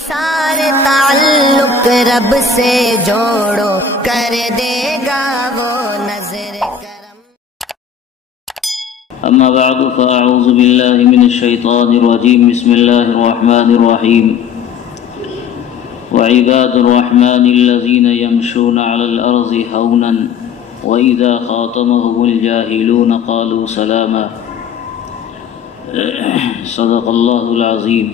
سارے تعلق رب سے جوڑو، کر دے گا وہ نظر کرم۔ اما بعد فاعوذ باللہ من الشیطان الرجیم، بسم اللہ الرحمن الرحیم۔ وعباد الرحمن الذین یمشون علی الارض ہونا وإذا خاطبهم الجاہلون قالوا سلاما۔ صدق اللہ العظیم۔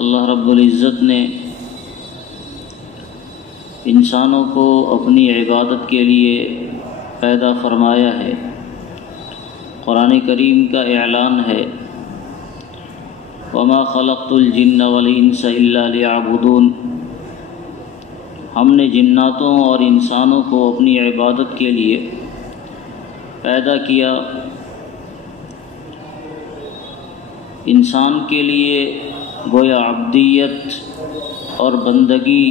اللہ رب العزت نے انسانوں کو اپنی عبادت کے لیے پیدا فرمایا ہے۔ قرآن کریم کا اعلان ہے، وَمَا خَلَقْتُ الْجِنَّ وَالْإِنسَ إِلَّا لِيَعْبُدُونَ۔ ہم نے جناتوں اور انسانوں کو اپنی عبادت کے لیے پیدا کیا۔ انسان کے لیے گویا عبدیت اور بندگی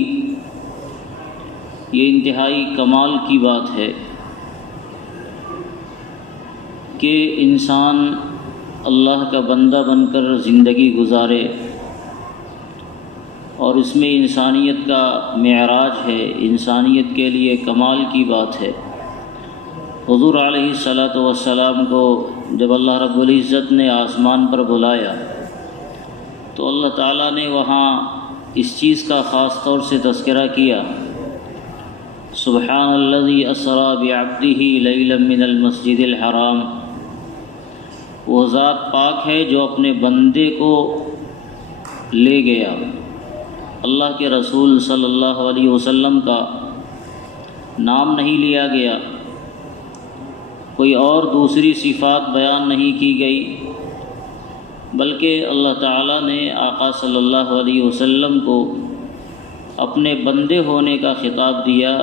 یہ انتہائی کمال کی بات ہے کہ انسان اللہ کا بندہ بن کر زندگی گزارے، اور اس میں انسانیت کا معراج ہے، انسانیت کے لیے کمال کی بات ہے۔ حضور علیہ الصلاۃ والسلام کو جب اللہ رب العزت نے آسمان پر بلایا تو اللہ تعالیٰ نے وہاں اس چیز کا خاص طور سے تذکرہ کیا، سبحان الذی اسری بعبدہ لیلا من المسجد الحرام۔ وہ ذات پاک ہے جو اپنے بندے کو لے گیا۔ اللہ کے رسول صلی اللہ علیہ وسلم کا نام نہیں لیا گیا، کوئی اور دوسری صفات بیان نہیں کی گئی، بلکہ اللہ تعالیٰ نے آقا صلی اللہ علیہ وسلم کو اپنے بندے ہونے کا خطاب دیا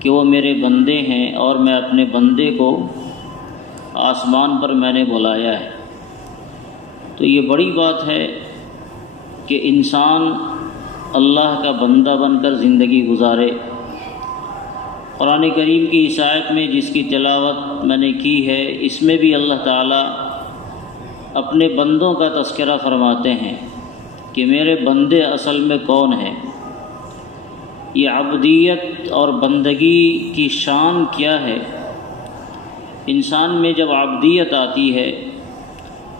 کہ وہ میرے بندے ہیں اور میں اپنے بندے کو آسمان پر میں نے بلایا ہے۔ تو یہ بڑی بات ہے کہ انسان اللہ کا بندہ بن کر زندگی گزارے۔ قرآن کریم کی اس آیت میں جس کی تلاوت میں نے کی ہے، اس میں بھی اللہ تعالیٰ اپنے بندوں کا تذکرہ فرماتے ہیں کہ میرے بندے اصل میں کون ہیں، یہ عبدیت اور بندگی کی شان کیا ہے۔ انسان میں جب عبدیت آتی ہے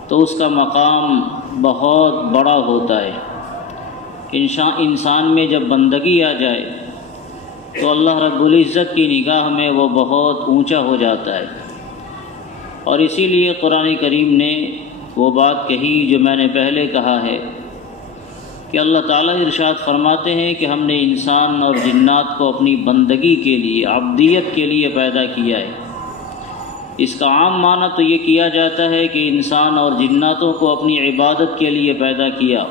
تو اس کا مقام بہت بڑا ہوتا ہے۔ انسان میں جب بندگی آ جائے تو اللہ رب العزت کی نگاہ میں وہ بہت اونچا ہو جاتا ہے، اور اسی لیے قرآن کریم نے وہ بات کہی جو میں نے پہلے کہا ہے کہ اللہ تعالیٰ ارشاد فرماتے ہیں کہ ہم نے انسان اور جنات کو اپنی بندگی کے لیے، عبدیت کے لیے پیدا کیا ہے۔ اس کا عام معنی تو یہ کیا جاتا ہے کہ انسان اور جناتوں کو اپنی عبادت کے لیے پیدا کیا،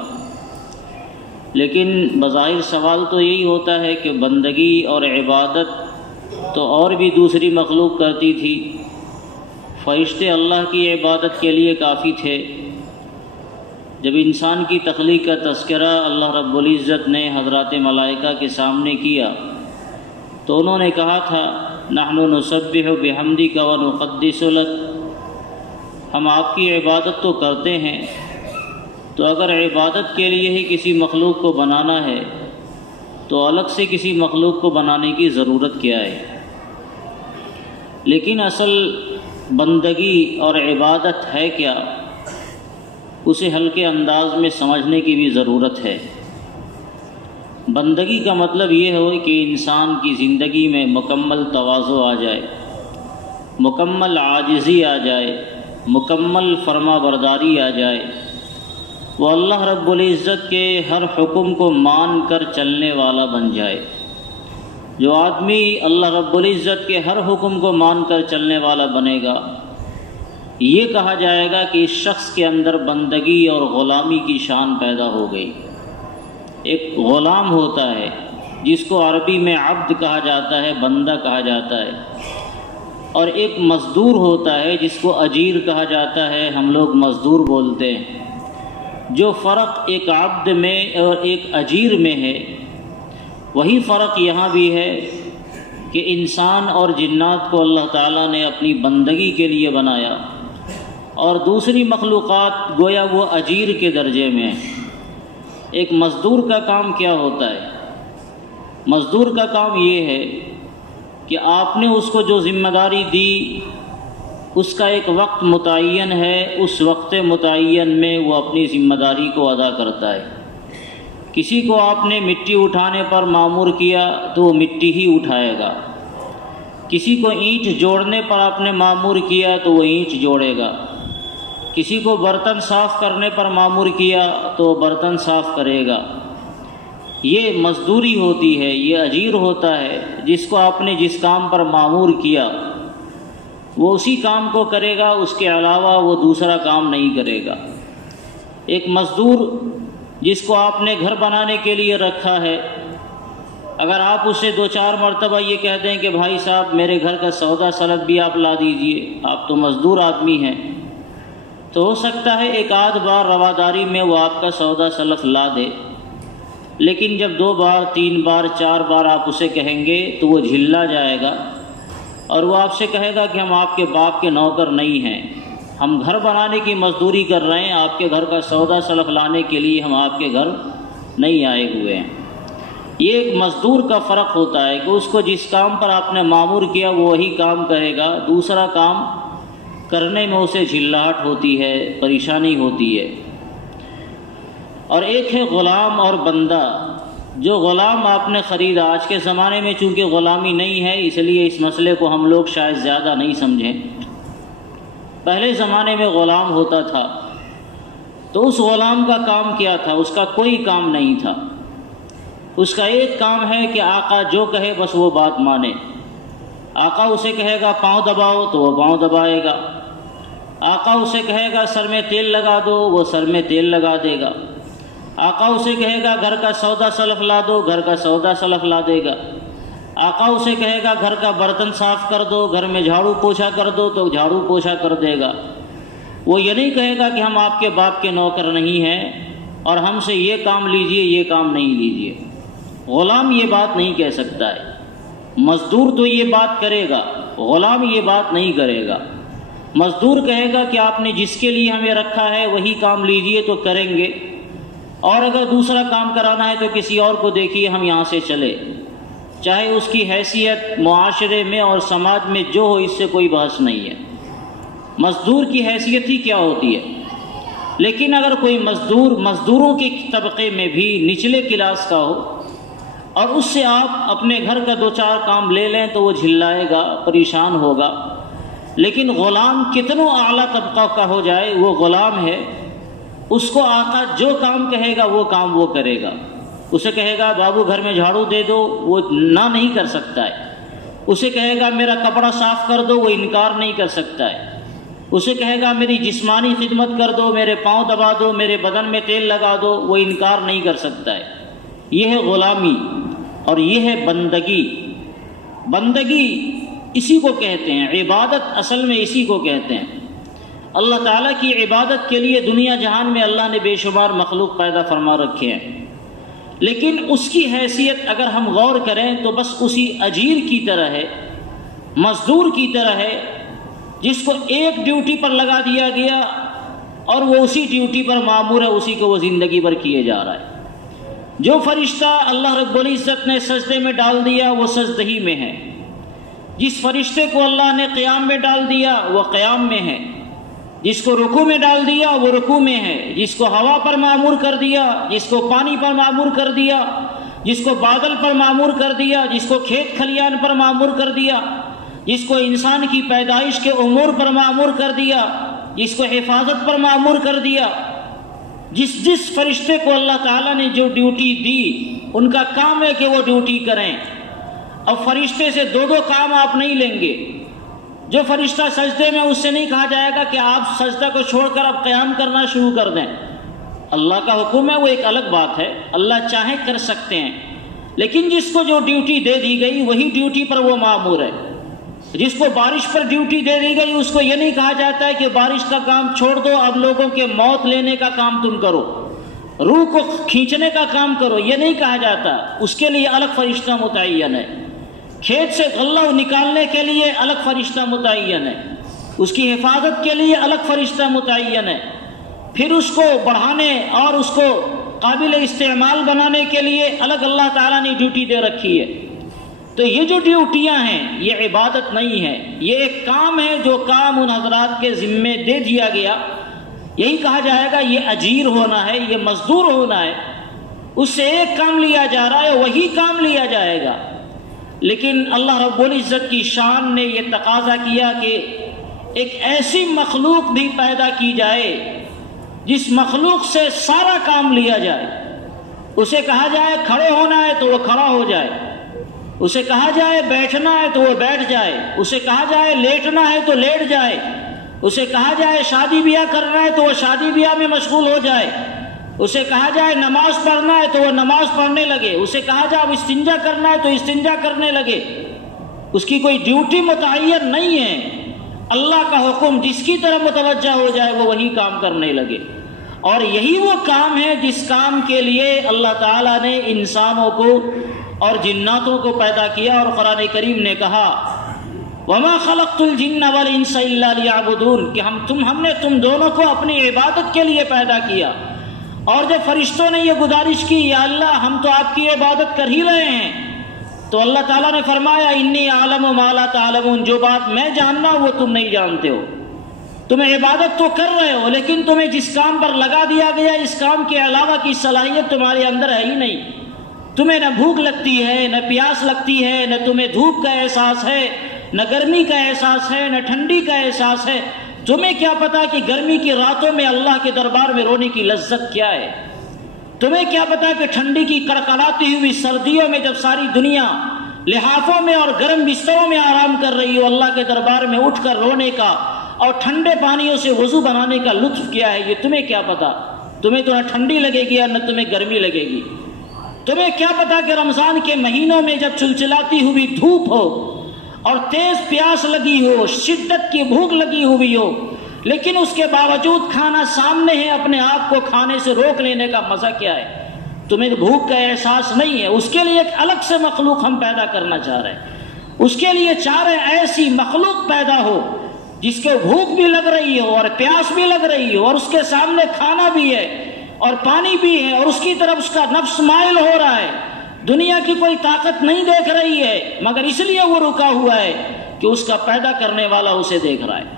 لیکن بظاہر سوال تو یہی ہوتا ہے کہ بندگی اور عبادت تو اور بھی دوسری مخلوق کرتی تھی، فرشتے اللہ کی عبادت کے لیے کافی تھے۔ جب انسان کی تخلیق کا تذکرہ اللہ رب العزت نے حضرات ملائکہ کے سامنے کیا تو انہوں نے کہا تھا، نحن نسبح بحمدک ونقدس لک، ہم آپ کی عبادت تو کرتے ہیں، تو اگر عبادت کے لیے ہی کسی مخلوق کو بنانا ہے تو الگ سے کسی مخلوق کو بنانے کی ضرورت کیا ہے۔ لیکن اصل بندگی اور عبادت ہے کیا، اسے ہلکے انداز میں سمجھنے کی بھی ضرورت ہے۔ بندگی کا مطلب یہ ہو کہ انسان کی زندگی میں مکمل تواضع آ جائے، مکمل عاجزی آ جائے، مکمل فرما برداری آ جائے، وہ اللہ رب العزت کے ہر حکم کو مان کر چلنے والا بن جائے۔ جو آدمی اللہ رب العزت کے ہر حکم کو مان کر چلنے والا بنے گا، یہ کہا جائے گا کہ اس شخص کے اندر بندگی اور غلامی کی شان پیدا ہو گئی۔ ایک غلام ہوتا ہے جس کو عربی میں عبد کہا جاتا ہے، بندہ کہا جاتا ہے، اور ایک مزدور ہوتا ہے جس کو اجیر کہا جاتا ہے، ہم لوگ مزدور بولتے ہیں۔ جو فرق ایک عبد میں اور ایک اجیر میں ہے، وہی فرق یہاں بھی ہے کہ انسان اور جنات کو اللہ تعالیٰ نے اپنی بندگی کے لیے بنایا، اور دوسری مخلوقات گویا وہ اجیر کے درجے میں ہیں۔ ایک مزدور کا کام کیا ہوتا ہے؟ مزدور کا کام یہ ہے کہ آپ نے اس کو جو ذمہ داری دی اس کا ایک وقت متعین ہے، اس وقت متعین میں وہ اپنی ذمہ داری کو ادا کرتا ہے۔ کسی کو آپ نے مٹی اٹھانے پر مامور کیا تو وہ مٹی ہی اٹھائے گا، کسی کو اینٹ جوڑنے پر آپ نے مامور کیا تو وہ اینٹ جوڑے گا، کسی کو برتن صاف کرنے پر مامور کیا تو وہ برتن صاف کرے گا۔ یہ مزدوری ہوتی ہے، یہ اجیر ہوتا ہے۔ جس کو آپ نے جس کام پر مامور کیا وہ اسی کام کو کرے گا، اس کے علاوہ وہ دوسرا کام نہیں کرے گا۔ ایک مزدور جس کو آپ نے گھر بنانے کے لیے رکھا ہے، اگر آپ اسے 2-4 مرتبہ یہ کہہ دیں کہ بھائی صاحب میرے گھر کا سودا سلف بھی آپ لا دیجئے، آپ تو مزدور آدمی ہیں، تو ہو سکتا ہے ایک آدھ بار رواداری میں وہ آپ کا سودا سلف لا دے، لیکن جب 2 بار 3 بار 4 بار آپ اسے کہیں گے تو وہ جھلا جائے گا اور وہ آپ سے کہے گا کہ ہم آپ کے باپ کے نوکر نہیں ہیں، ہم گھر بنانے کی مزدوری کر رہے ہیں، آپ کے گھر کا سودا سلف لانے کے لیے ہم آپ کے گھر نہیں آئے ہوئے ہیں۔ یہ ایک مزدور کا فرق ہوتا ہے کہ اس کو جس کام پر آپ نے مامور کیا وہ وہی کام کرے گا، دوسرا کام کرنے میں اسے جھلاہٹ ہوتی ہے، پریشانی ہوتی ہے۔ اور ایک ہے غلام اور بندہ۔ جو غلام آپ نے خریدا، آج کے زمانے میں چونکہ غلامی نہیں ہے اس لیے اس مسئلے کو ہم لوگ شاید زیادہ نہیں سمجھیں، پہلے زمانے میں غلام ہوتا تھا تو اس غلام کا کام کیا تھا؟ اس کا کوئی کام نہیں تھا، اس کا ایک کام ہے کہ آقا جو کہے بس وہ بات مانے۔ آقا اسے کہے گا پاؤں دباؤ تو وہ پاؤں دبائے گا، آقا اسے کہے گا سر میں تیل لگا دو وہ سر میں تیل لگا دے گا، آقا اسے کہے گا گھر کا سودا سلف لا دو گھر کا سودا سلف لا دے گا، آقا اسے کہے گا گھر کا برتن صاف کر دو، گھر میں جھاڑو پوچھا کر دو تو جھاڑو پوچھا کر دے گا۔ وہ یہ نہیں کہے گا کہ ہم آپ کے باپ کے نوکر نہیں ہیں اور ہم سے یہ کام لیجئے یہ کام نہیں لیجئے۔ غلام یہ بات نہیں کہہ سکتا ہے، مزدور تو یہ بات کرے گا، غلام یہ بات نہیں کرے گا۔ مزدور کہے گا کہ آپ نے جس کے لیے ہمیں رکھا ہے وہی کام لیجئے تو کریں گے، اور اگر دوسرا کام کرانا ہے تو کسی اور کو دیکھیے ہم یہاں سے چلے، چاہے اس کی حیثیت معاشرے میں اور سماج میں جو ہو، اس سے کوئی بحث نہیں ہے۔ مزدور کی حیثیت ہی کیا ہوتی ہے؟ لیکن اگر کوئی مزدور مزدوروں کے طبقے میں بھی نچلے کلاس کا ہو اور اس سے آپ اپنے گھر کا 2-4 کام لے لیں تو وہ جھلائے گا، پریشان ہوگا۔ لیکن غلام کتنوں اعلیٰ طبقہ کا ہو جائے وہ غلام ہے، اس کو آقا جو کام کہے گا وہ کام وہ کرے گا۔ اسے کہے گا بابو گھر میں جھاڑو دے دو، وہ نہ نہیں کر سکتا ہے۔ اسے کہے گا میرا کپڑا صاف کر دو، وہ انکار نہیں کر سکتا ہے۔ اسے کہے گا میری جسمانی خدمت کر دو، میرے پاؤں دبا دو، میرے بدن میں تیل لگا دو، وہ انکار نہیں کر سکتا ہے۔ یہ ہے غلامی اور یہ ہے بندگی۔ بندگی اسی کو کہتے ہیں، عبادت اصل میں اسی کو کہتے ہیں۔ اللہ تعالیٰ کی عبادت کے لیے دنیا جہان میں اللہ نے بے شمار مخلوق پیدا فرما رکھے ہیں، لیکن اس کی حیثیت اگر ہم غور کریں تو بس اسی اجیر کی طرح ہے، مزدور کی طرح ہے، جس کو ایک ڈیوٹی پر لگا دیا گیا اور وہ اسی ڈیوٹی پر مامور ہے، اسی کو وہ زندگی بھر کیے جا رہا ہے۔ جو فرشتہ اللہ رب العزت نے سجدے میں ڈال دیا وہ سجدہی میں ہے، جس فرشتے کو اللہ نے قیام میں ڈال دیا وہ قیام میں ہے، جس کو رکوع میں ڈال دیا وہ رکوع میں ہے، جس کو ہوا پر معمور کر دیا، جس کو پانی پر معمور کر دیا، جس کو بادل پر معمور کر دیا، جس کو کھیت کھلیان پر معمور کر دیا، جس کو انسان کی پیدائش کے امور پر معمور کر دیا، جس کو حفاظت پر معمور کر دیا، جس فرشتے کو اللہ تعالیٰ نے جو ڈیوٹی دی ان کا کام ہے کہ وہ ڈیوٹی کریں۔ اب فرشتے سے 2 کام آپ نہیں لیں گے۔ جو فرشتہ سجدے میں اس سے نہیں کہا جائے گا کہ آپ سجدہ کو چھوڑ کر اب قیام کرنا شروع کر دیں۔ اللہ کا حکم ہے، وہ ایک الگ بات ہے، اللہ چاہے کر سکتے ہیں، لیکن جس کو جو ڈیوٹی دے دی گئی وہی ڈیوٹی پر وہ مامور ہے۔ جس کو بارش پر ڈیوٹی دے دی گئی اس کو یہ نہیں کہا جاتا ہے کہ بارش کا کام چھوڑ دو، اب لوگوں کے موت لینے کا کام تم کرو، روح کو کھینچنے کا کام کرو، یہ نہیں کہا جاتا۔ اس کے لیے الگ فرشتہ متعین ہے۔ کھیت سے غلہ نکالنے کے لیے الگ فرشتہ متعین ہے۔ اس کی حفاظت کے لیے الگ فرشتہ متعین ہے، پھر اس کو بڑھانے اور اس کو قابل استعمال بنانے کے لیے الگ اللہ تعالیٰ نے ڈیوٹی دے رکھی ہے۔ تو یہ جو ڈیوٹیاں ہیں یہ عبادت نہیں ہے، یہ ایک کام ہے جو کام ان حضرات کے ذمے دے دیا گیا، یہی کہا جائے گا یہ اجیر ہونا ہے، یہ مزدور ہونا ہے، اس سے ایک کام لیا جا رہا ہے، وہی کام لیا جائے گا۔ لیکن اللہ رب العزت کی شان نے یہ تقاضا کیا کہ ایک ایسی مخلوق بھی پیدا کی جائے جس مخلوق سے سارا کام لیا جائے۔ اسے کہا جائے کھڑے ہونا ہے تو وہ کھڑا ہو جائے، اسے کہا جائے بیٹھنا ہے تو وہ بیٹھ جائے، اسے کہا جائے لیٹنا ہے تو لیٹ جائے، اسے کہا جائے شادی بیاہ کرنا ہے تو وہ شادی بیاہ میں مشغول ہو جائے، اسے کہا جائے نماز پڑھنا ہے تو وہ نماز پڑھنے لگے، اسے کہا جائے اب استنجا کرنا ہے تو استنجا کرنے لگے۔ اس کی کوئی ڈیوٹی متعین نہیں ہے، اللہ کا حکم جس کی طرف متوجہ ہو جائے وہ وہی کام کرنے لگے۔ اور یہی وہ کام ہے جس کام کے لیے اللہ تعالیٰ نے انسانوں کو اور جناتوں کو پیدا کیا، اور قرآن کریم نے کہا وَمَا خَلَقْتُ الْجِنَّ وَالْإِنسَ إِلَّا لِيَعْبُدُونَ کہ ہم نے تم دونوں کو اپنی عبادت کے لیے پیدا کیا۔ اور جب فرشتوں نے یہ گزارش کی یا اللہ ہم تو آپ کی عبادت کر ہی رہے ہیں، تو اللہ تعالیٰ نے فرمایا انی اعلم ما لا تعلمون، جو بات میں جاننا ہوں وہ تم نہیں جانتے ہو۔ تم عبادت تو کر رہے ہو لیکن تمہیں جس کام پر لگا دیا گیا اس کام کے علاوہ کی صلاحیت تمہارے اندر ہے ہی نہیں۔ تمہیں نہ بھوک لگتی ہے، نہ پیاس لگتی ہے، نہ تمہیں دھوپ کا احساس ہے، نہ گرمی کا احساس ہے، نہ ٹھنڈی کا احساس ہے۔ تمہیں کیا پتا کہ گرمی کی راتوں میں اللہ کے دربار میں رونے کی لذت کیا ہے؟ تمہیں کیا پتا کہ ٹھنڈی کی کڑکڑاتی ہوئی سردیوں میں جب ساری دنیا لحافوں میں اور گرم بستروں میں آرام کر رہی ہو، اللہ کے دربار میں اٹھ کر رونے کا اور ٹھنڈے پانیوں سے وضو بنانے کا لطف کیا ہے؟ یہ تمہیں کیا پتا؟ تمہیں تو نہ ٹھنڈی لگے گی اور نہ تمہیں گرمی لگے گی۔ تمہیں کیا پتا کہ رمضان کے مہینوں میں جب چلچلاتی ہوئی دھوپ ہو اور تیز پیاس لگی ہو، شدت کی بھوک لگی ہوئی ہو، لیکن اس کے باوجود کھانا سامنے ہے، اپنے آپ کو کھانے سے روک لینے کا مزہ کیا ہے؟ تمہیں بھوک کا احساس نہیں ہے۔ اس کے لیے ایک الگ سے مخلوق ہم پیدا کرنا چاہ رہے ہیں، اس کے لیے چاہ رہے ایسی مخلوق پیدا ہو جس کو بھوک بھی لگ رہی ہو اور پیاس بھی لگ رہی ہو اور اس کے سامنے کھانا بھی ہے اور پانی بھی ہے اور اس کی طرف اس کا نفس مائل ہو رہا ہے، دنیا کی کوئی طاقت نہیں دیکھ رہی ہے مگر اس لیے وہ رکا ہوا ہے کہ اس کا پیدا کرنے والا اسے دیکھ رہا ہے،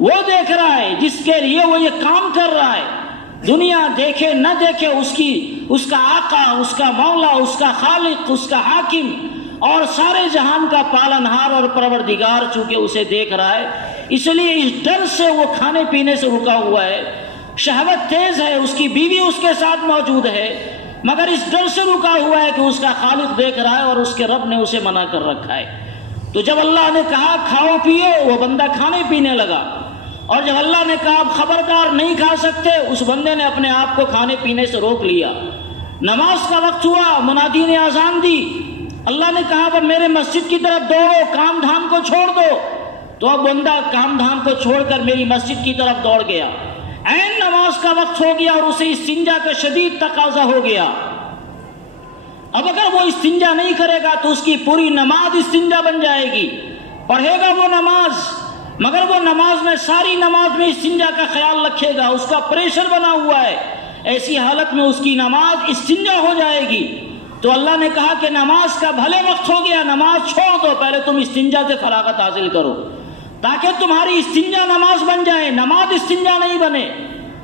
وہ دیکھ رہا ہے جس کے لیے وہ یہ کام کر رہا ہے۔ دنیا دیکھے نہ دیکھے اس کا آقا، اس کا مولا، اس کا خالق، اس کا حاکم اور سارے جہان کا پالنہار اور پروردگار چونکہ اسے دیکھ رہا ہے، اس لیے اس ڈر سے وہ کھانے پینے سے رکا ہوا ہے۔ شہوت تیز ہے، اس کی بیوی اس کے ساتھ موجود ہے مگر اس ڈر سے رکا ہوا ہے کہ اس کا خالق دیکھ رہا ہے اور اس کے رب نے اسے منع کر رکھا ہے۔ تو جب اللہ نے کہا کھاؤ پیو، وہ بندہ کھانے پینے لگا، اور جب اللہ نے کہا اب خبردار نہیں کھا سکتے، اس بندے نے اپنے آپ کو کھانے پینے سے روک لیا۔ نماز کا وقت ہوا، منادی نے اذان دی، اللہ نے کہا اب میرے مسجد کی طرف دوڑو، کام دھام کو چھوڑ دو، تو اب بندہ کام دھام کو چھوڑ کر میری مسجد کی طرف دوڑ گیا۔ عین نماز کا وقت ہو گیا اور اسے استنجا کا شدید تقاضا ہو گیا۔ اب اگر وہ استنجا نہیں کرے گا تو اس کی پوری نماز استنجا بن جائے گی، پڑھے گا وہ نماز مگر وہ نماز میں ساری نماز میں استنجا کا خیال رکھے گا، اس کا پریشر بنا ہوا ہے، ایسی حالت میں اس کی نماز استنجا ہو جائے گی۔ تو اللہ نے کہا کہ نماز کا بھلے وقت ہو گیا، نماز چھوڑ دو، پہلے تم استنجا سے فراغت حاصل کرو تاکہ تمہاری استنجا نماز بن جائے، نماز استنجا نہیں بنے۔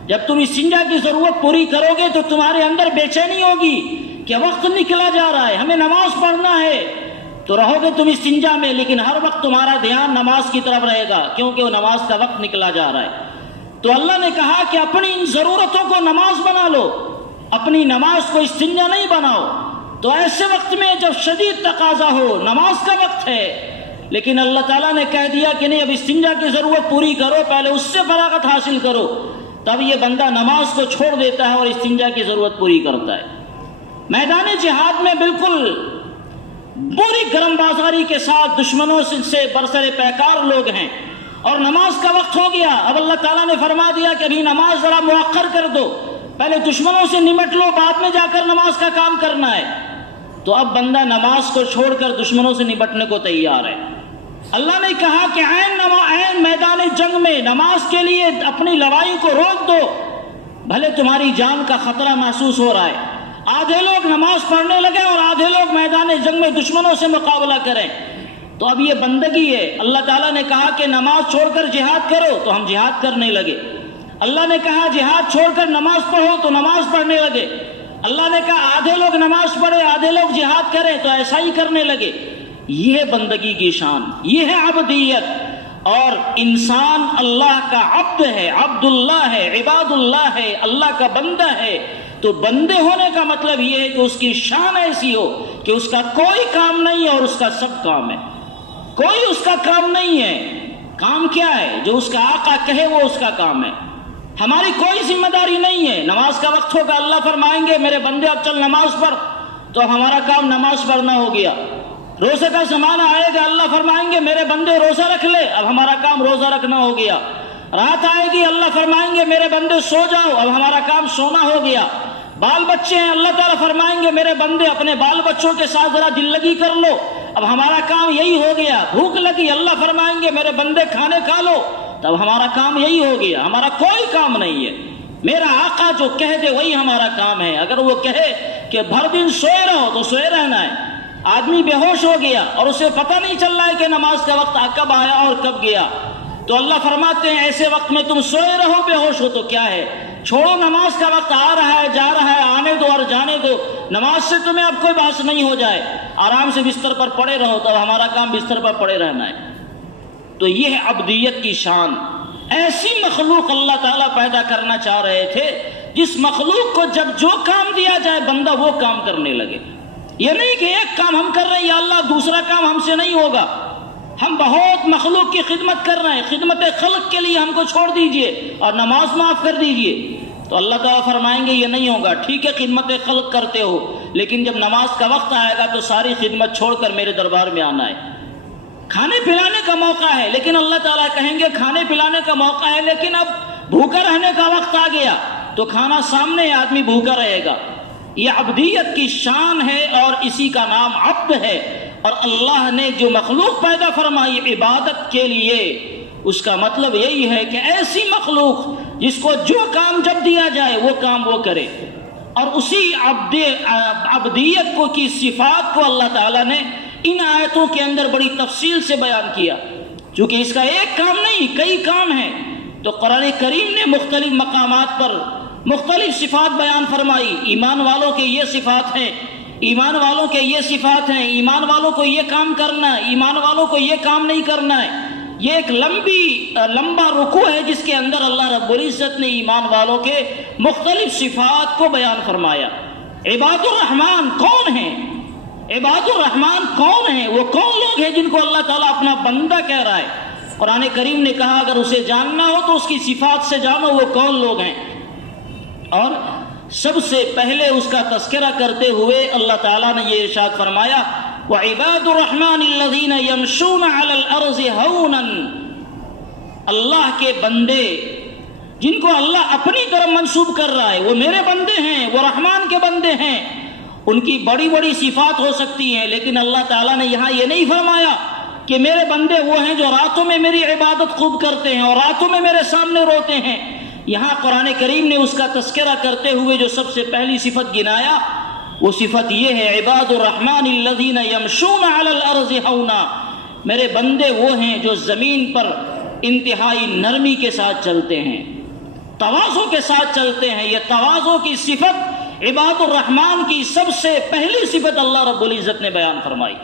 جب تم استنجا کی ضرورت پوری کرو گے تو تمہارے اندر بے چینی ہوگی کہ وقت نکلا جا رہا ہے، ہمیں نماز پڑھنا ہے، تو رہو گے تم استنجا میں لیکن ہر وقت تمہارا دھیان نماز کی طرف رہے گا کیونکہ وہ نماز کا وقت نکلا جا رہا ہے۔ تو اللہ نے کہا کہ اپنی ان ضرورتوں کو نماز بنا لو، اپنی نماز کو استنجا نہیں بناؤ۔ تو ایسے وقت میں جب شدید تقاضا ہو، نماز کا وقت ہے، لیکن اللہ تعالیٰ نے کہہ دیا کہ نہیں اب استنجا کی ضرورت پوری کرو، پہلے اس سے فراغت حاصل کرو، تب یہ بندہ نماز کو چھوڑ دیتا ہے اور استنجا کی ضرورت پوری کرتا ہے۔ میدان جہاد میں بالکل پوری گرم بازاری کے ساتھ دشمنوں سے برسر پیکار لوگ ہیں اور نماز کا وقت ہو گیا، اب اللہ تعالیٰ نے فرما دیا کہ ابھی نماز ذرا مؤخر کر دو، پہلے دشمنوں سے نمٹ لو، بعد میں جا کر نماز کا کام کرنا ہے۔ تو اب بندہ نماز کو چھوڑ کر دشمنوں سے نمٹنے کو تیار ہے، اللہ نے کہا کہ عین میدان جنگ میں نماز کے لیے اپنی لڑائی کو روک دو، بھلے تمہاری جان کا خطرہ محسوس ہو رہا ہے۔ آدھے لوگ نماز پڑھنے لگے اور آدھے لوگ میدان جنگ میں دشمنوں سے مقابلہ کریں، تو اب یہ بندگی ہے۔ اللہ تعالیٰ نے کہا کہ نماز چھوڑ کر جہاد کرو، تو ہم جہاد کرنے لگے۔ اللہ نے کہا جہاد چھوڑ کر نماز پڑھو، تو نماز پڑھنے لگے۔ اللہ نے کہا آدھے لوگ نماز پڑھے آدھے لوگ جہاد کریں، تو ایسا ہی کرنے لگے۔ یہ ہے بندگی کی شان، یہ ہے عبدیت۔ اور انسان اللہ کا عبد ہے، عبد اللہ ہے، عباد اللہ ہے، اللہ کا بندہ ہے۔ تو بندے ہونے کا مطلب یہ ہے کہ اس کی شان ایسی ہو کہ اس کا کوئی کام نہیں ہے اور اس کا سب کام ہے۔ کوئی اس کا کام نہیں ہے۔ کام کیا ہے؟ جو اس کا آقا کہے وہ اس کا کام ہے۔ ہماری کوئی ذمہ داری نہیں ہے۔ نماز کا وقت ہوگا، اللہ فرمائیں گے میرے بندے اب چل نماز پڑھ، تو ہمارا کام نماز پڑھنا ہو گیا۔ روزے کا زمانہ آئے گا، اللہ فرمائیں گے میرے بندے روزہ رکھ لے، اب ہمارا کام روزہ رکھنا ہو گیا۔ رات آئے گی، اللہ فرمائیں گے میرے بندے سو جاؤ، اب ہمارا کام سونا ہو گیا۔ بال بچے ہیں، اللہ تعالیٰ فرمائیں گے میرے بندے اپنے بال بچوں کے ساتھ ذرا دل لگی کر لو، اب ہمارا کام یہی ہو گیا۔ بھوک لگی، اللہ فرمائیں گے میرے بندے کھانے کھا لو، تب ہمارا کام یہی ہو گیا۔ ہمارا کوئی کام نہیں ہے، میرا آقا جو کہہ دے وہی ہمارا کام ہے۔ اگر وہ کہے کہ بھر دن سوئے رہو تو سوئے رہنا ہے۔ آدمی بے ہوش ہو گیا اور اسے پتہ نہیں چل رہا ہے کہ نماز کا وقت کب آیا اور کب گیا، تو اللہ فرماتے ہیں ایسے وقت میں تم سوئے رہو بے ہوش ہو تو کیا ہے، چھوڑو، نماز کا وقت آ رہا ہے جا رہا ہے، آنے دو اور جانے دو، نماز سے تمہیں اب کوئی بحث نہیں ہو جائے، آرام سے بستر پر پڑے رہو، تب ہمارا کام بستر پر پڑے رہنا ہے۔ تو یہ ہے عبدیت کی شان۔ ایسی مخلوق اللہ تعالیٰ پیدا کرنا چاہ رہے تھے جس مخلوق کو جب جو کام دیا جائے بندہ وہ کام کرنے لگے۔ یہ نہیں کہ ایک کام ہم کر رہے ہیں یا اللہ دوسرا کام ہم سے نہیں ہوگا، ہم بہت مخلوق کی خدمت کر رہے ہیں، خدمت خلق کے لیے ہم کو چھوڑ دیجئے اور نماز معاف کر دیجئے، تو اللہ تعالیٰ فرمائیں گے یہ نہیں ہوگا۔ ٹھیک ہے خدمت خلق کرتے ہو، لیکن جب نماز کا وقت آئے گا تو ساری خدمت چھوڑ کر میرے دربار میں آنا ہے۔ کھانے پلانے کا موقع ہے، لیکن اللہ تعالیٰ کہیں گے کھانے پلانے کا موقع ہے لیکن اب بھوکا رہنے کا وقت آ گیا، تو کھانا سامنے آدمی بھوکا رہے گا۔ یہ عبدیت کی شان ہے اور اسی کا نام عبد ہے۔ اور اللہ نے جو مخلوق پیدا فرمائی عبادت کے لیے، اس کا مطلب یہی ہے کہ ایسی مخلوق جس کو جو کام جب دیا جائے وہ کام وہ کرے۔ اور اسی عبدیت کو کی صفات کو اللہ تعالیٰ نے ان آیتوں کے اندر بڑی تفصیل سے بیان کیا، چونکہ اس کا ایک کام نہیں کئی کام ہیں، تو قرآن کریم نے مختلف مقامات پر مختلف صفات بیان فرمائی۔ ایمان والوں کے یہ صفات ہیں، ایمان والوں کے یہ صفات ہیں، ایمان والوں کو یہ کام کرنا ہے، ایمان والوں کو یہ کام نہیں کرنا ہے۔ یہ ایک لمبا رکوع ہے جس کے اندر اللہ رب العزت نے ایمان والوں کے مختلف صفات کو بیان فرمایا۔ عباد الرحمن کون ہیں؟ عباد الرحمن کون ہیں؟ وہ کون لوگ ہیں جن کو اللہ تعالیٰ اپنا بندہ کہہ رہا ہے؟ قرآن کریم نے کہا اگر اسے جاننا ہو تو اس کی صفات سے جانو وہ کون لوگ ہیں۔ اور سب سے پہلے اس کا تذکرہ کرتے ہوئے اللہ تعالیٰ نے یہ ارشاد فرمایا وَعِبَادُ الرَّحْمَنِ الَّذِينَ يَمْشُونَ عَلَى الْأَرْضِ هَوْنًا، اللہ کے بندے جن کو اللہ اپنی طرف منسوب کر رہا ہے وہ میرے بندے ہیں، وہ رحمان کے بندے ہیں۔ ان کی بڑی بڑی صفات ہو سکتی ہیں، لیکن اللہ تعالیٰ نے یہاں یہ نہیں فرمایا کہ میرے بندے وہ ہیں جو راتوں میں میری عبادت خوب کرتے ہیں اور راتوں میں میرے سامنے روتے ہیں۔ یہاں قرآن کریم نے اس کا تذکرہ کرتے ہوئے جو سب سے پہلی صفت گنایا وہ صفت یہ ہے عباد الرحمن الذین یمشون علی الارض ہونا، میرے بندے وہ ہیں جو زمین پر انتہائی نرمی کے ساتھ چلتے ہیں، تواضع کے ساتھ چلتے ہیں۔ یہ تواضع کی صفت عباد الرحمن کی سب سے پہلی صفت اللہ رب العزت نے بیان فرمائی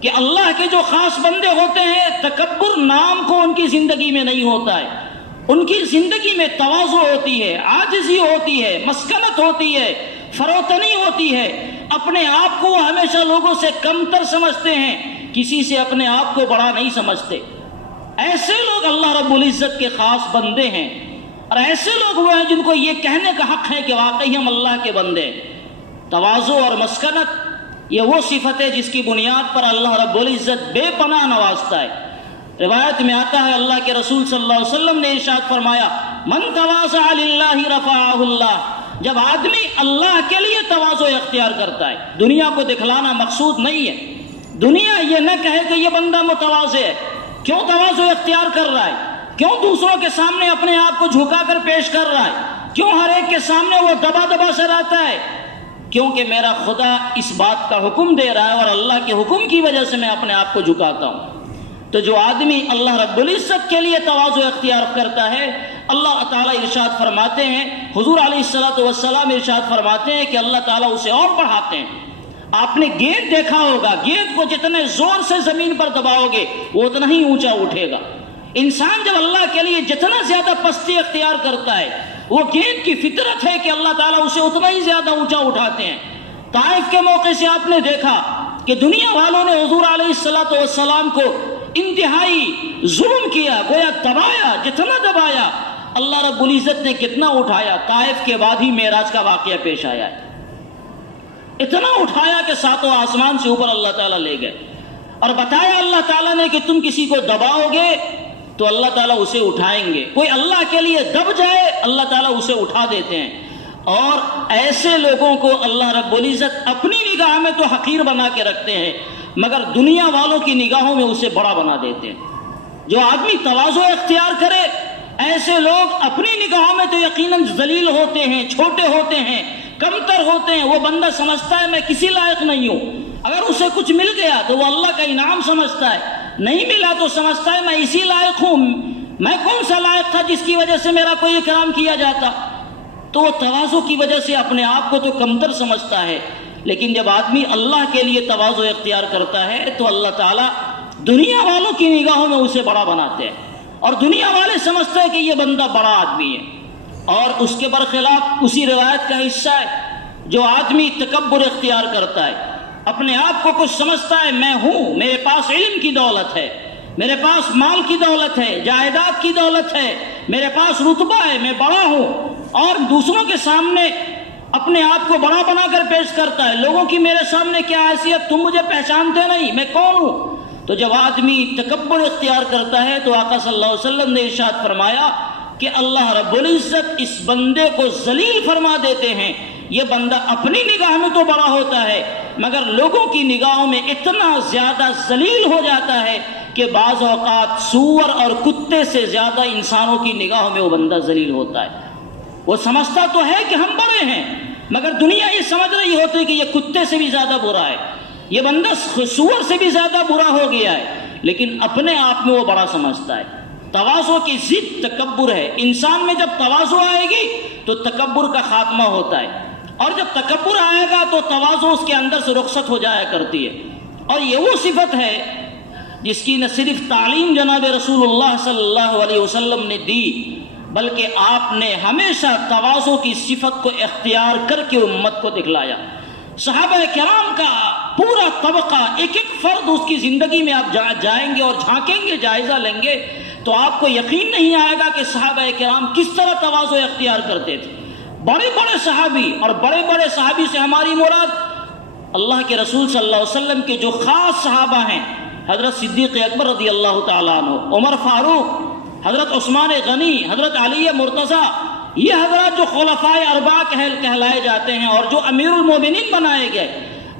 کہ اللہ کے جو خاص بندے ہوتے ہیں تکبر نام کو ان کی زندگی میں نہیں ہوتا ہے، ان کی زندگی میں تواضع ہوتی ہے، عاجزی ہوتی ہے، مسکنت ہوتی ہے، فروتنی ہوتی ہے۔ اپنے آپ کو ہمیشہ لوگوں سے کمتر سمجھتے ہیں، کسی سے اپنے آپ کو بڑا نہیں سمجھتے۔ ایسے لوگ اللہ رب العزت کے خاص بندے ہیں، اور ایسے لوگ وہ ہیں جن کو یہ کہنے کا حق ہے کہ واقعی ہم اللہ کے بندے ہیں۔ تواضع اور مسکنت یہ وہ صفت ہے جس کی بنیاد پر اللہ رب العزت بے پناہ نوازتا ہے۔ روایت میں آتا ہے اللہ کے رسول صلی اللہ علیہ وسلم نے ارشاد فرمایا من تواضع للہ رفعہ اللہ، جب آدمی اللہ کے لیے تواضع اختیار کرتا ہے، دنیا کو دکھلانا مقصود نہیں ہے، دنیا یہ نہ کہے کہ یہ بندہ متواضع ہے. کیوں تواضع اختیار کر رہا ہے؟ کیوں دوسروں کے سامنے اپنے آپ کو جھکا کر پیش کر رہا ہے؟ کیوں ہر ایک کے سامنے وہ دبا دبا سے رہتا ہے؟ کیونکہ میرا خدا اس بات کا حکم دے رہا ہے اور اللہ کے حکم کی وجہ سے میں اپنے آپ کو جھکاتا ہوں. تو جو آدمی اللہ رب العزت کے لیے تواضع اختیار کرتا ہے، اللہ تعالیٰ ارشاد فرماتے ہیں، حضور علیہ السلام ارشاد فرماتے ہیں کہ اللہ تعالیٰ اسے اور بڑھاتے ہیں. آپ نے گیند دیکھا ہوگا، گیند کو جتنے زور سے زمین پر دباؤ گے وہ اتنا ہی اونچا اٹھے گا. انسان جب اللہ کے لیے جتنا زیادہ پستی اختیار کرتا ہے، وہ گیند کی فطرت ہے کہ اللہ تعالیٰ اسے اتنا ہی زیادہ اونچا اٹھاتے ہیں. طائف کے موقع سے آپ نے دیکھا کہ دنیا والوں نے حضور علیہ السلام کو انتہائی ظلم کیا، گویا دبایا، جتنا دبایا اللہ رب العزت نے کتنا اٹھایا. طائف کے بعد ہی معراج کا واقعہ پیش آیا ہے. اتنا اٹھایا کہ ساتوں آسمان سے اوپر اللہ تعالیٰ لے گئے اور بتایا اللہ تعالیٰ نے کہ تم کسی کو دباؤ گے تو اللہ تعالیٰ اسے اٹھائیں گے. کوئی اللہ کے لیے دب جائے اللہ تعالیٰ اسے اٹھا دیتے ہیں. اور ایسے لوگوں کو اللہ رب العزت اپنی نگاہ میں تو حقیر بنا کے رکھتے ہیں، مگر دنیا والوں کی نگاہوں میں اسے بڑا بنا دیتے ہیں. جو آدمی تواضع اختیار کرے، ایسے لوگ اپنی نگاہوں میں تو یقیناً ذلیل ہوتے ہیں، چھوٹے ہوتے ہیں، کمتر ہوتے ہیں. وہ بندہ سمجھتا ہے میں کسی لائق نہیں ہوں. اگر اسے کچھ مل گیا تو وہ اللہ کا انعام سمجھتا ہے، نہیں ملا تو سمجھتا ہے میں اسی لائق ہوں. میں کون سا لائق تھا جس کی وجہ سے میرا کوئی اکرام کیا جاتا؟ تو وہ تواضع کی وجہ سے اپنے آپ کو تو کمتر سمجھتا ہے. لیکن جب آدمی اللہ کے لیے تواضع اختیار کرتا ہے تو اللہ تعالیٰ دنیا والوں کی نگاہوں میں اسے بڑا بناتے ہیں اور دنیا والے سمجھتے ہیں کہ یہ بندہ بڑا آدمی ہے. اور اس کے برخلاف اسی روایت کا حصہ ہے جو آدمی تکبر اختیار کرتا ہے، اپنے آپ کو کچھ سمجھتا ہے میں ہوں، میرے پاس علم کی دولت ہے، میرے پاس مال کی دولت ہے، جائیداد کی دولت ہے، میرے پاس رتبہ ہے، میں بڑا ہوں، اور دوسروں کے سامنے اپنے آپ کو بڑا بنا کر پیش کرتا ہے. لوگوں کی میرے سامنے کیا حیثیت، تم مجھے پہچانتے نہیں، میں کون ہوں. تو جب آدمی تکبر اختیار کرتا ہے تو آقا صلی اللہ علیہ وسلم نے ارشاد فرمایا کہ اللہ رب العزت اس بندے کو ذلیل فرما دیتے ہیں. یہ بندہ اپنی نگاہ میں تو بڑا ہوتا ہے مگر لوگوں کی نگاہوں میں اتنا زیادہ ذلیل ہو جاتا ہے کہ بعض اوقات سور اور کتے سے زیادہ انسانوں کی نگاہوں میں وہ بندہ ذلیل ہوتا ہے. وہ سمجھتا تو ہے کہ ہم بڑے ہیں مگر دنیا یہ سمجھ رہی ہوتی ہے کہ یہ کتے سے بھی زیادہ برا ہے، یہ بندہ سور سے بھی زیادہ برا ہو گیا ہے، لیکن اپنے آپ میں وہ بڑا سمجھتا ہے. تواضع کی ضد تکبر ہے. انسان میں جب تواضع آئے گی تو تکبر کا خاتمہ ہوتا ہے، اور جب تکبر آئے گا تو تواضع اس کے اندر سے رخصت ہو جایا کرتی ہے. اور یہ وہ صفت ہے جس کی نہ صرف تعلیم جناب رسول اللہ صلی اللہ علیہ وسلم نے دی بلکہ آپ نے ہمیشہ تواضع کی صفت کو اختیار کر کے امت کو دکھلایا. صحابہ کرام کا پورا طبقہ، ایک ایک فرد اس کی زندگی میں آپ جائیں گے اور جھانکیں گے، جائزہ لیں گے تو آپ کو یقین نہیں آئے گا کہ صحابہ کرام کس طرح تواضع اختیار کرتے تھے. بڑے بڑے صحابی، اور بڑے بڑے صحابی سے ہماری مراد اللہ کے رسول صلی اللہ علیہ وسلم کے جو خاص صحابہ ہیں، حضرت صدیق اکبر رضی اللہ تعالیٰ عنہ، عمر فاروق، حضرت عثمان غنی، حضرت علی مرتضیٰ، یہ حضرات جو خلفائے اربعہ کہلائے جاتے ہیں اور جو امیر المومنین بنائے گئے.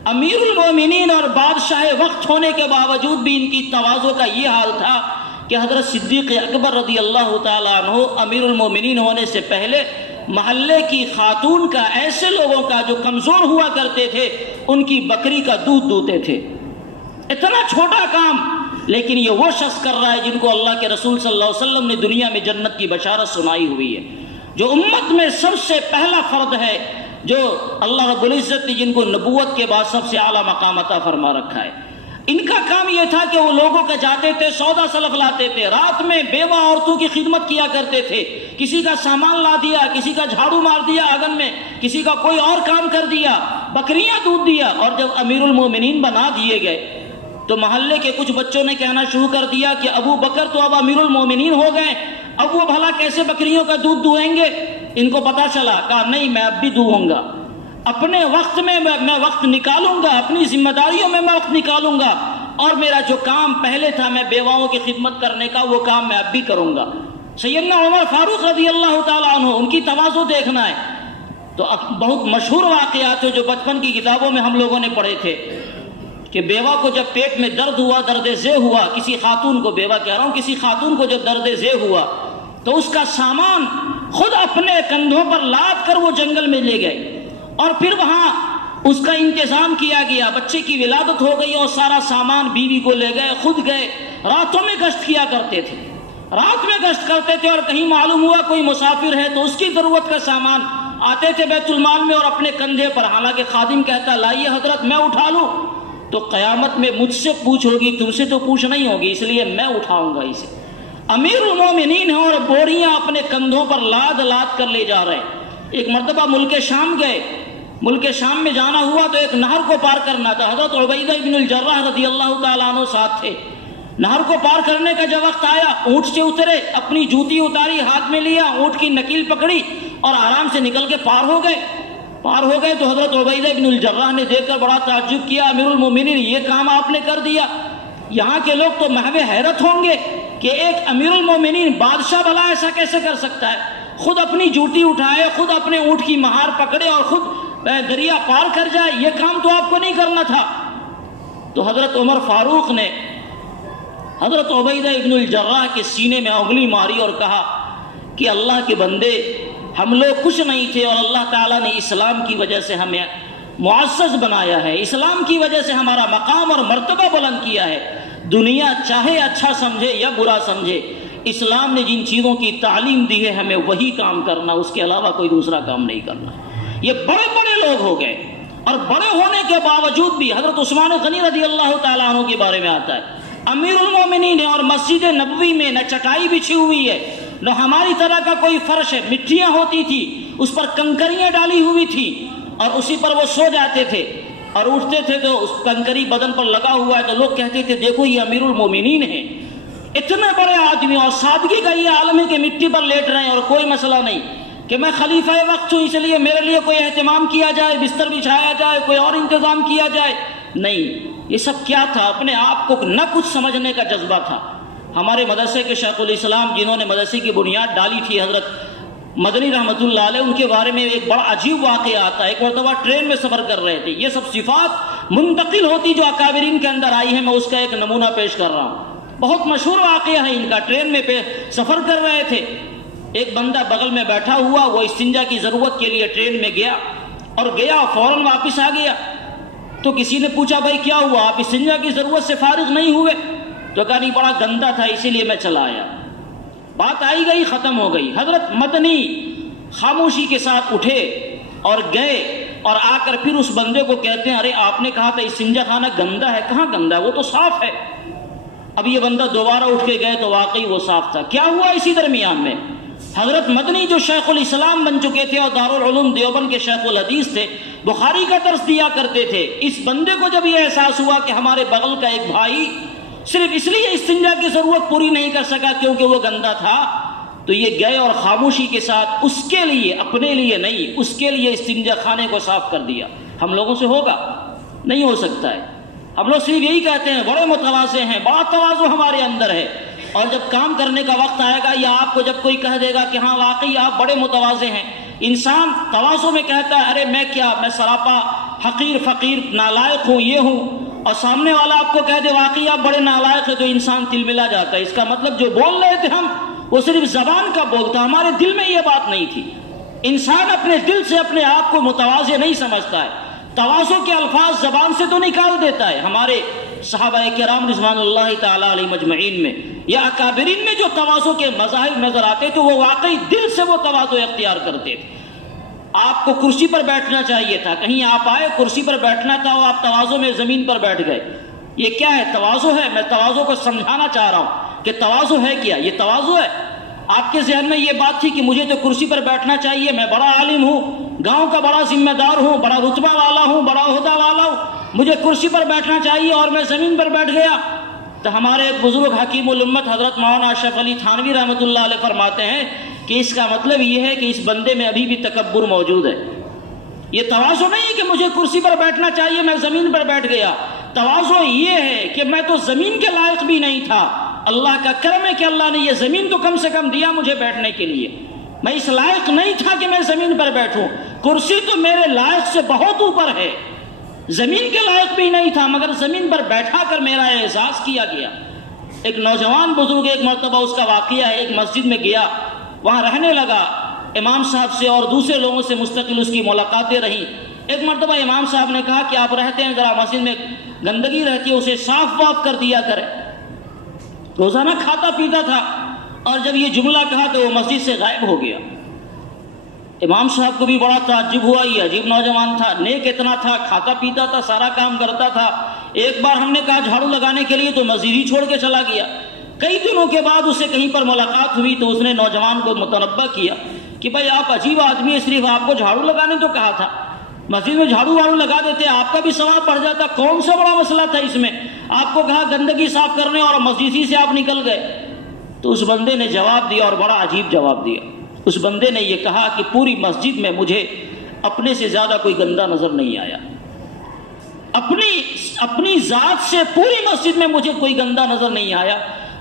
امیر المومنین اور بادشاہ وقت ہونے کے باوجود بھی ان کی تواضع کا یہ حال تھا کہ حضرت صدیق اکبر رضی اللہ تعالیٰ عنہ امیر المومنین ہونے سے پہلے محلے کی خاتون کا، ایسے لوگوں کا جو کمزور ہوا کرتے تھے، ان کی بکری کا دودھ دوتے تھے. اتنا چھوٹا کام، لیکن یہ وہ شخص کر رہا ہے جن کو اللہ کے رسول صلی اللہ علیہ وسلم نے دنیا میں جنت کی بشارت سنائی ہوئی ہے، جو امت میں سب سے پہلا فرد ہے جو اللہ رب العزت نے جن کو نبوت کے بعد سب سے اعلیٰ مقام عطا فرما رکھا ہے. ان کا کام یہ تھا کہ وہ لوگوں کے جاتے تھے، سودا سلف لاتے تھے، رات میں بیوہ عورتوں کی خدمت کیا کرتے تھے، کسی کا سامان لا دیا، کسی کا جھاڑو مار دیا آنگن میں، کسی کا کوئی اور کام کر دیا، بکریاں دودھ دیا. اور جب امیر المومنین بنا دیے گئے تو محلے کے کچھ بچوں نے کہنا شروع کر دیا کہ ابو بکر تو اب امیر المومنین ہو گئے، اب وہ بھلا کیسے بکریوں کا دودھ دوئیں گے. ان کو پتا چلا، کہا نہیں میں اب بھی دوں گا، اپنے وقت میں میں وقت نکالوں گا، اپنی ذمہ داریوں میں میں وقت نکالوں گا، اور میرا جو کام پہلے تھا میں بیواؤں کی خدمت کرنے کا، وہ کام میں اب بھی کروں گا. سیدنا عمر فاروق رضی اللہ تعالیٰ عنہ، ان کی تواضع دیکھنا ہے تو بہت مشہور واقعات جو بچپن کی کتابوں میں ہم لوگوں نے پڑھے تھے. کہ بیوہ کو جب پیٹ میں درد ہوا، درد ذیل ہوا، کسی خاتون کو، بیوہ کہہ رہا ہوں، کسی خاتون کو جب درد ذیل ہوا تو اس کا سامان خود اپنے کندھوں پر لاد کر وہ جنگل میں لے گئے، اور پھر وہاں اس کا انتظام کیا گیا۔ بچے کی ولادت ہو گئی اور سارا سامان بیوی کو لے گئے، خود گئے۔ راتوں میں گشت کیا کرتے تھے، رات میں گشت کرتے تھے، اور کہیں معلوم ہوا کوئی مسافر ہے تو اس کی ضرورت کا سامان آتے تھے بیت المال میں اور اپنے کندھے پر، حالانکہ خادم کہتا لائیے حضرت میں اٹھا لوں، تو قیامت میں مجھ سے پوچھ ہوگی، تم سے تو پوچھ نہیں ہوگی، اس لیے میں اٹھاؤں گا اسے۔ امیر المومنین ہیں اور بوریاں اپنے کندھوں پر لاد لاد کر لے جا رہے ہیں۔ ایک مرتبہ ملک شام گئے، ملک شام میں جانا ہوا تو ایک نہر کو پار کرنا تھا، حضرت عبیدہ بن الجراح رضی اللہ تعالیٰ عنہ ساتھ تھے۔ نہر کو پار کرنے کا جب وقت آیا، اونٹ سے اترے، اپنی جوتی اتاری، ہاتھ میں لیا، اونٹ کی نکیل پکڑی اور آرام سے نکل کے پار ہو گئے تو حضرت عبیدہ بن الجراح نے دیکھ کر بڑا تعجب کیا، امیر المومنین یہ کام آپ نے کر دیا۔ یہاں کے لوگ تو محو حیرت ہوں گے کہ ایک امیر المومنین بادشاہ بھلا ایسا کیسے کر سکتا ہے، خود اپنی جوتی اٹھائے، خود اپنے اونٹ کی مہار پکڑے اور خود دریا پار کر جائے، یہ کام تو آپ کو نہیں کرنا تھا۔ تو حضرت عمر فاروق نے حضرت عبیدہ ابن الجراح کے سینے میں انگلی ماری اور کہا کہ اللہ کے بندے، ہم لوگ کچھ نہیں تھے اور اللہ تعالیٰ نے اسلام کی وجہ سے ہمیں معزز بنایا ہے، اسلام کی وجہ سے ہمارا مقام اور مرتبہ بلند کیا ہے۔ دنیا چاہے اچھا سمجھے یا برا سمجھے، اسلام نے جن چیزوں کی تعلیم دی ہے ہمیں وہی کام کرنا، اس کے علاوہ کوئی دوسرا کام نہیں کرنا۔ یہ بڑے بڑے لوگ ہو گئے، اور بڑے ہونے کے باوجود بھی حضرت عثمان غنی رضی اللہ تعالیٰ عنہ کے بارے میں آتا ہے، امیر المومنین ہے اور مسجد نبوی میں نہ چٹائی بچھی ہوئی ہے، نہ ہماری طرح کا کوئی فرش ہے، مٹیاں ہوتی تھی، اس پر کنکریاں ڈالی ہوئی تھی اور اسی پر وہ سو جاتے تھے، اور اٹھتے تھے تو اس کنکری بدن پر لگا ہوا ہے تو لوگ کہتے تھے دیکھو یہ امیر المومنین ہیں، اتنے بڑے آدمی، اور سادگی کا یہ عالم ہے کہ مٹی پر لیٹ رہے ہیں اور کوئی مسئلہ نہیں کہ میں خلیفہ وقت ہوں اس لیے میرے لیے کوئی اہتمام کیا جائے، بستر بچھایا جائے، کوئی اور انتظام کیا جائے، نہیں۔ یہ سب کیا تھا؟ اپنے آپ کو نہ کچھ سمجھنے کا جذبہ تھا۔ ہمارے مدرسے کے شیخ الاسلام جنہوں نے مدرسے کی بنیاد ڈالی تھی، حضرت مدنی رحمۃ اللہ علیہ، ان کے بارے میں ایک بڑا عجیب واقعہ آتا ہے۔ ایک مرتبہ ٹرین میں سفر کر رہے تھے، یہ سب صفات منتقل ہوتی جو اکابرین کے اندر آئی ہیں، میں اس کا ایک نمونہ پیش کر رہا ہوں۔ بہت مشہور واقعہ ہے ان کا۔ ٹرین میں سفر کر رہے تھے، ایک بندہ بغل میں بیٹھا ہوا، وہ استنجا کی ضرورت کے لیے ٹرین میں گیا فوراً واپس آ گیا۔ تو کسی نے پوچھا بھائی کیا ہوا، آپ استنجا کی ضرورت سے فارغ نہیں ہوئے؟ تو کہا نہیں، بڑا گندا تھا اسی لیے میں چلا آیا۔ بات آئی گئی، ختم ہو گئی۔ حضرت مدنی خاموشی کے ساتھ اٹھے اور گئے، اور آ کر پھر اس بندے کو کہتے ہیں ارے آپ نے کہا تھا استنجا خانہ گندا ہے، کہاں گندا ہے، وہ تو صاف ہے۔ اب یہ بندہ دوبارہ اٹھ کے گئے تو واقعی وہ صاف تھا۔ کیا ہوا اسی درمیان میں؟ حضرت مدنی جو شیخ الاسلام بن چکے تھے اور دارالعلوم دیوبند کے شیخ الحدیث تھے، بخاری کا درس دیا کرتے تھے، اس بندے کو جب یہ احساس ہوا کہ ہمارے بغل کا ایک بھائی صرف اس لیے استنجا کی ضرورت پوری نہیں کر سکا کیونکہ وہ گندا تھا، تو یہ گئے اور خاموشی کے ساتھ اس کے لیے، اپنے لیے نہیں، اس کے لیے استنجا خانے کو صاف کر دیا۔ ہم لوگوں سے ہوگا؟ نہیں ہو سکتا ہے۔ ہم لوگ صرف یہی کہتے ہیں بڑے متواضع ہیں، بڑا تواضع ہمارے اندر ہے، اور جب کام کرنے کا وقت آئے گا یا آپ کو جب کوئی کہہ دے گا کہ ہاں واقعی آپ بڑے متواضع ہیں، انسان تواضع میں کہتا ہے ارے میں کیا، میں سراپا حقیر فقیر نالائق ہوں، یہ ہوں، اور سامنے والا آپ کو کہہ دے واقعی آپ بڑے نالائق ہیں، تو انسان تلملا جاتا ہے۔ اس کا مطلب جو بول رہے تھے ہم، وہ صرف زبان کا بولتا، ہمارے دل میں یہ بات نہیں تھی۔ انسان اپنے دل سے اپنے آپ کو متواضع نہیں سمجھتا ہے، تواضع کے الفاظ زبان سے تو نکال دیتا ہے۔ ہمارے صحابہ کرام رضوان اللہ تعالی علیہ مجمعین میں یا اکابرین میں جو تواضع کے مظاہر نظر آتے تھے، وہ واقعی دل سے وہ تواضع اختیار کرتے تھے۔ آپ کو کرسی پر بیٹھنا چاہیے تھا، کہیں آپ آئے کرسی پر بیٹھنا تھا اور آپ تواضع میں زمین پر بیٹھ گئے، یہ کیا ہے؟ تواضع ہے۔ میں تواضع کو سمجھانا چاہ رہا ہوں کہ تواضع ہے کیا، یہ تواضع ہے۔ آپ کے ذہن میں یہ بات تھی کہ مجھے تو کرسی پر بیٹھنا چاہیے، میں بڑا عالم ہوں، گاؤں کا بڑا ذمہ دار ہوں، بڑا رتبہ والا ہوں، بڑا عہدہ والا ہوں، مجھے کرسی پر بیٹھنا چاہیے اور میں زمین پر بیٹھ گیا۔ تو ہمارے ایک بزرگ حکیم الامت حضرت مولانا اشرف علی تھانوی رحمۃ اللہ علیہ فرماتے ہیں کہ اس کا مطلب یہ ہے کہ اس بندے میں ابھی بھی تکبر موجود ہے۔ یہ تواضع نہیں ہے کہ مجھے کرسی پر بیٹھنا چاہیے میں زمین پر بیٹھ گیا، تواضع یہ ہے کہ میں تو زمین کے لائق بھی نہیں تھا، اللہ کا کرم ہے کہ اللہ نے یہ زمین تو کم سے کم دیا مجھے بیٹھنے کے لیے، میں اس لائق نہیں تھا کہ میں زمین پر بیٹھوں، کرسی تو میرے لائق سے بہت اوپر ہے، زمین کے لائق بھی نہیں تھا، مگر زمین پر بیٹھا کر میرا اعزاز کیا گیا۔ ایک نوجوان بزرگ ایک مرتبہ اس کا واقعہ ہے، ایک مسجد میں گیا، وہاں رہنے لگا، امام صاحب سے اور دوسرے لوگوں سے مستقل اس کی ملاقاتیں رہیں۔ ایک مرتبہ امام صاحب نے کہا کہ آپ رہتے ہیں، ذرا مسجد میں گندگی رہتی ہے، اسے صاف واف کر دیا کرے۔ روزانہ کھاتا پیتا تھا، اور جب یہ جملہ کہا تو وہ مسجد سے غائب ہو گیا۔ امام صاحب کو بھی بڑا تعجب ہوا، یہ عجیب نوجوان تھا، نیک اتنا تھا، کھاتا پیتا تھا، سارا کام کرتا تھا۔ ایک بار ہم نے کہا جھاڑو لگانے کے لیے تو مسجد ہی چھوڑ کے چلا گیا۔ کئی دنوں کے بعد اسے کہیں پر ملاقات ہوئی تو اس نے نوجوان کو متنبہ کیا کہ بھائی آپ عجیب آدمی ہیں، صرف آپ کو جھاڑو لگانے تو کہا تھا، مسجد میں جھاڑو واڑو لگا دیتے، آپ کا بھی ثواب بڑھ جاتا، کون سا بڑا مسئلہ تھا اس میں؟ آپ کو کہا گندگی صاف کرنے اور مسجد ہی سے آپ نکل گئے۔ تو اس بندے نے جواب دیا، اور بڑا عجیب جواب دیا۔ اس بندے نے یہ کہا کہ پوری مسجد میں مجھے اپنے سے زیادہ کوئی گندا نظر نہیں آیا، اپنی ذات سے پوری مسجد میں مجھے کوئی گندا نظر نہیں آیا۔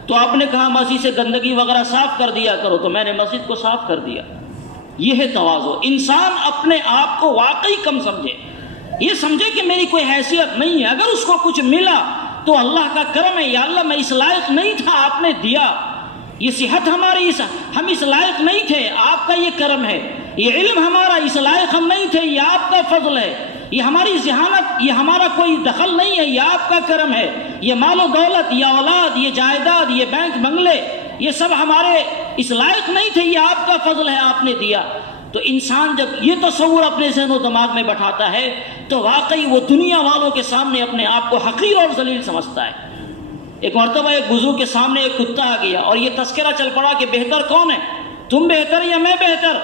تو آپ نے کہا مسجد سے گندگی وغیرہ صاف کر دیا کرو، تو میں نے مسجد کو صاف کر دیا۔ یہ ہے تواضع۔ انسان اپنے آپ کو واقعی کم سمجھے، یہ سمجھے کہ میری کوئی حیثیت نہیں ہے، اگر اس کو کچھ ملا تو اللہ کا کرم ہے، یا اللہ میں اس لائق نہیں تھا، آپ نے دیا، یہ صحت ہماری ہم اس لائق نہیں تھے، آپ کا یہ کرم ہے، یہ علم ہمارا اس لائق ہم نہیں تھے، یہ آپ کا فضل ہے، یہ ہماری ذہانت، یہ ہمارا کوئی دخل نہیں ہے، یہ آپ کا کرم ہے، یہ مال و دولت، یہ اولاد، یہ جائیداد، یہ بینک بنگلے، یہ سب ہمارے اس لائق نہیں تھے، یہ آپ کا فضل ہے، آپ نے دیا۔ تو انسان جب یہ تصور اپنے ذہن و دماغ میں بٹھاتا ہے تو واقعی وہ دنیا والوں کے سامنے اپنے آپ کو حقیر اور ذلیل سمجھتا ہے۔ ایک مرتبہ ایک بزرگ کے سامنے ایک کتا آ گیا اور یہ تذکرہ چل پڑا کہ بہتر کون ہے، تم بہتر یا میں بہتر؟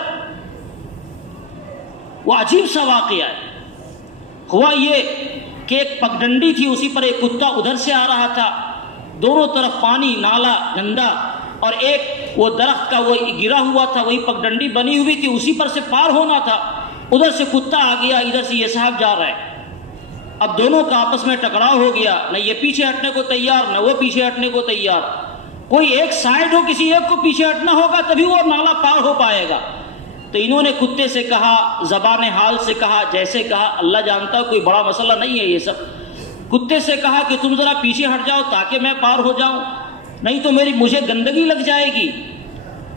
وہ عجیب سا واقعہ ہے۔ ہوا یہ کہ ایک پگڈنڈی تھی، اسی پر ایک کتا ادھر سے آ رہا تھا، دونوں طرف پانی، نالا گندا، اور ایک وہ درخت کا وہ گرا ہوا تھا، وہی پگڈنڈی بنی ہوئی تھی، اسی پر سے پار ہونا تھا۔ ادھر سے کتا آ گیا، ادھر سے یہ صاحب جا رہا ہے۔ اب دونوں کا آپس میں ٹکراؤ ہو گیا، نہ یہ پیچھے ہٹنے کو تیار نہ وہ پیچھے ہٹنے کو تیار۔ کوئی ایک سائیڈ ہو، کسی ایک کو پیچھے ہٹنا ہوگا تبھی وہ نالا پار ہو پائے گا۔ تو انہوں نے کتے سے کہا، زبان حال سے کہا، جیسے کہا، اللہ جانتا کوئی بڑا مسئلہ نہیں ہے یہ سب۔ کتے سے کہا کہ تم ذرا پیچھے ہٹ جاؤ تاکہ میں پار ہو جاؤں، نہیں تو مجھے گندگی لگ جائے گی،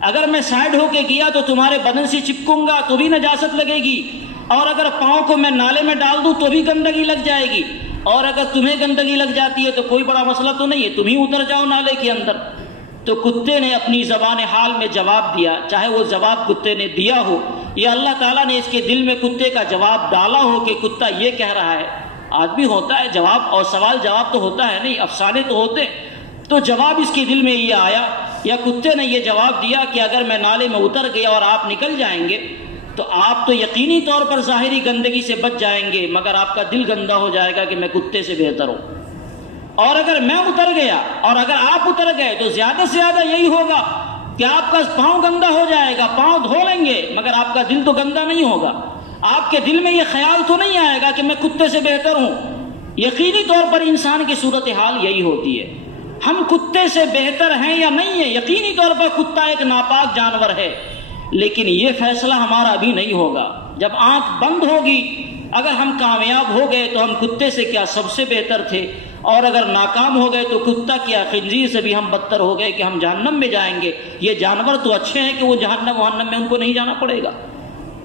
اگر میں سائیڈ ہو کے گیا تو تمہارے بدن سے چپکوں گا تو بھی نجاست لگے گی، اور اگر پاؤں کو میں نالے میں ڈال دوں تو بھی گندگی لگ جائے گی، اور اگر تمہیں گندگی لگ جاتی ہے تو کوئی بڑا مسئلہ تو نہیں ہے، تم ہی اتر جاؤ نالے کے اندر۔ تو کتے نے اپنی زبان حال میں جواب دیا، چاہے وہ جواب کتے نے دیا ہو یا اللہ تعالیٰ نے اس کے دل میں کتے کا جواب ڈالا ہو کہ کتا یہ کہہ رہا ہے۔ آدمی ہوتا ہے جواب، اور سوال جواب تو ہوتا ہے نہیں، افسانے تو ہوتے، تو جواب اس کے دل میں یہ آیا، یا کتے نے یہ جواب دیا کہ اگر میں نالے میں اتر گیا اور آپ نکل جائیں گے تو آپ تو یقینی طور پر ظاہری گندگی سے بچ جائیں گے، مگر آپ کا دل گندا ہو جائے گا کہ میں کتے سے بہتر ہوں۔ اور اگر میں اتر گیا اور اگر آپ اتر گئے تو زیادہ سے زیادہ یہی ہوگا کہ آپ کا پاؤں گندا ہو جائے گا، پاؤں دھو لیں گے، مگر آپ کا دل تو گندا نہیں ہوگا، آپ کے دل میں یہ خیال تو نہیں آئے گا کہ میں کتے سے بہتر ہوں۔ یقینی طور پر انسان کی صورتحال یہی ہوتی ہے، ہم کتے سے بہتر ہیں یا نہیں ہیں؟ یقینی طور پر کتا ایک ناپاک جانور ہے، لیکن یہ فیصلہ ہمارا ابھی نہیں ہوگا۔ جب آنکھ بند ہوگی، اگر ہم کامیاب ہو گئے تو ہم کتے سے کیا سب سے بہتر تھے، اور اگر ناکام ہو گئے تو کتا کیا خنزیر سے بھی ہم بدتر ہو گئے کہ ہم جہنم میں جائیں گے۔ یہ جانور تو اچھے ہیں کہ وہ جہنم میں ان کو نہیں جانا پڑے گا۔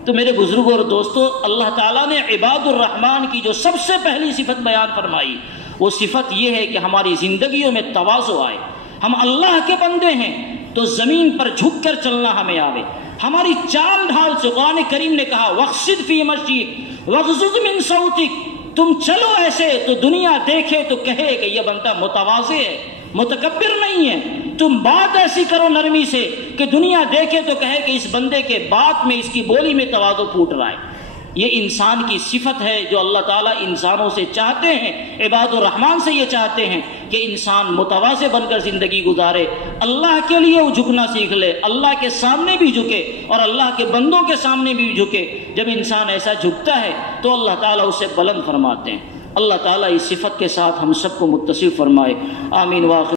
تو میرے بزرگوں اور دوستو، اللہ تعالیٰ نے عباد الرحمن کی جو سب سے پہلی صفت بیان فرمائی، وہ صفت یہ ہے کہ ہماری زندگیوں میں تواضع آئے۔ ہم اللہ کے بندے ہیں تو زمین پر جھک کر چلنا ہمیں آوے، ہماری چال ڈھال سے۔ قرآن کریم نے کہا وَاقْصِدْ فِي مَشْيِكَ وَاغْضُضْ مِنْ صَوْتِكَ، تم چلو ایسے تو دنیا دیکھے تو کہے کہ یہ بندہ متواضع ہے، متکبر نہیں ہے۔ تم بات ایسی کرو نرمی سے کہ دنیا دیکھے تو کہے کہ اس بندے کے بات میں، اس کی بولی میں تواضع پھوٹ رہا ہے۔ یہ انسان کی صفت ہے جو اللہ تعالیٰ انسانوں سے چاہتے ہیں، عباد الرحمن سے یہ چاہتے ہیں کہ انسان متواضع بن کر زندگی گزارے، اللہ کے لیے وہ جھکنا سیکھ لے، اللہ کے سامنے بھی جھکے اور اللہ کے بندوں کے سامنے بھی جھکے۔ جب انسان ایسا جھکتا ہے تو اللہ تعالیٰ اسے بلند فرماتے ہیں۔ اللہ تعالیٰ اس صفت کے ساتھ ہم سب کو متصف فرمائے، آمین۔ واخر